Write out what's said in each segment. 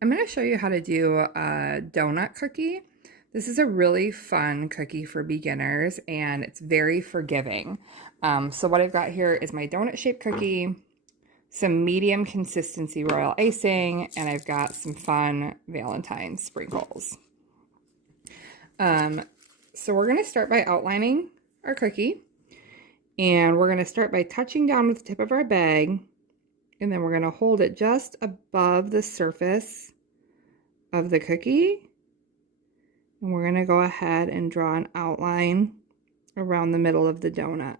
I'm going to show you how to do a donut cookie. This is a really fun cookie for beginners and it's very forgiving. So what I've got here is my donut shaped cookie, some medium consistency royal icing, and I've got some fun Valentine's sprinkles. So we're going to start by outlining our cookie, and we're going to start by touching down with the tip of our bag, and then we're going to hold it just above the surface of the cookie, and we're going to go ahead and draw an outline around the middle of the donut.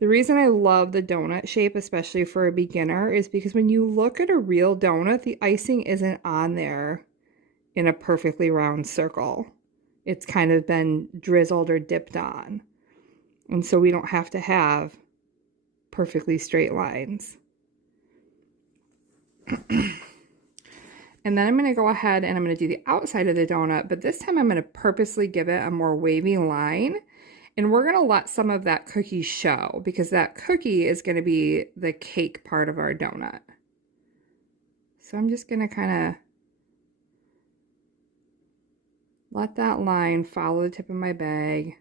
The reason I love the donut shape, especially for a beginner, is because when you look at a real donut, the icing isn't on there in a perfectly round circle. It's kind of been drizzled or dipped on. And so we don't have to have perfectly straight lines. And then I'm going to go ahead and I'm going to do the outside of the donut, but this time I'm going to purposely give it a more wavy line. And we're going to let some of that cookie show because that cookie is going to be the cake part of our donut. So I'm just going to kind of let that line follow the tip of my bag.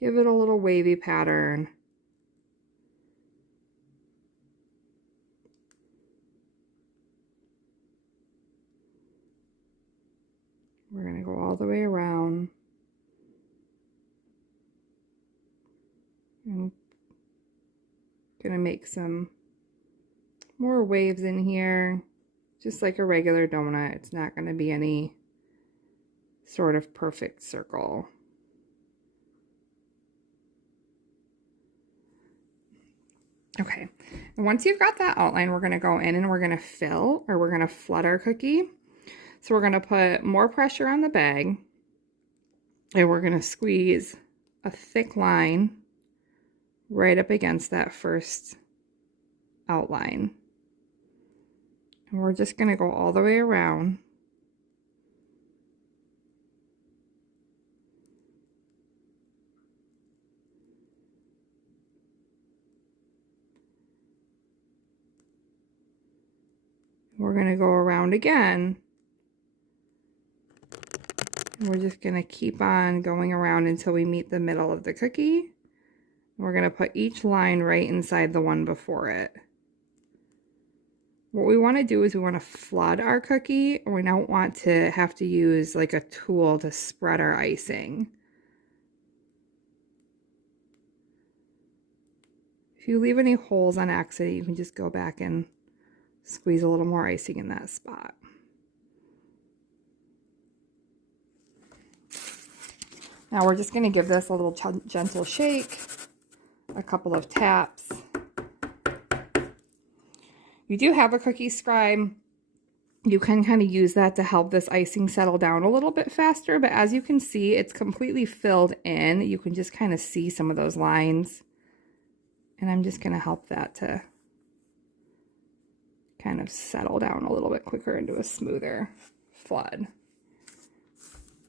Give it a little wavy pattern. We're going to go all the way around. I'm going to make some more waves in here, just like a regular donut. It's not going to be any sort of perfect circle. Okay, and once you've got that outline, we're going to go in and we're going to fill, or we're going to flood our cookie. So we're going to put more pressure on the bag, and we're going to squeeze a thick line right up against that first outline. And we're just going to go all the way around. We're going to go around again. And we're just going to keep on going around until we meet the middle of the cookie. We're going to put each line right inside the one before it. What we want to do is we want to flood our cookie, and we don't want to have to use like a tool to spread our icing. If you leave any holes on accident, you can just go back and squeeze a little more icing in that spot. Now we're just going to give this a little gentle shake, a couple of taps. You do have a cookie scribe. You can kind of use that to help this icing settle down a little bit faster, but as you can see, it's completely filled in. You can just kind of see some of those lines. And I'm just going to help that to kind of settle down a little bit quicker into a smoother flood.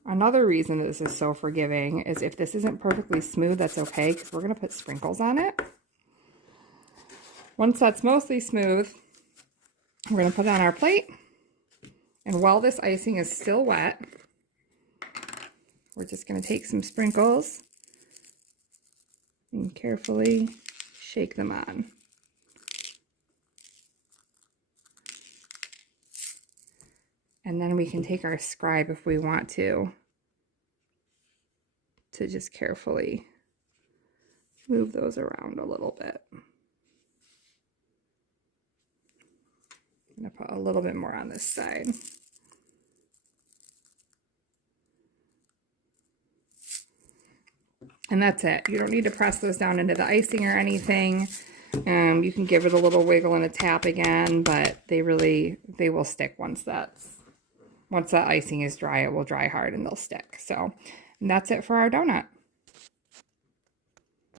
Another reason this is so forgiving is if this isn't perfectly smooth, that's okay, because we're going to put sprinkles on it. Once that's mostly smooth, we're going to put it on our plate. And while this icing is still wet, we're just going to take some sprinkles and carefully shake them on. And then we can take our scribe if we want to just carefully move those around a little bit. I'm going to put a little bit more on this side. And that's it. You don't need to press those down into the icing or anything. You can give it a little wiggle and a tap again, but they will stick once that icing is dry. It will dry hard and they'll stick. So that's it for our donut.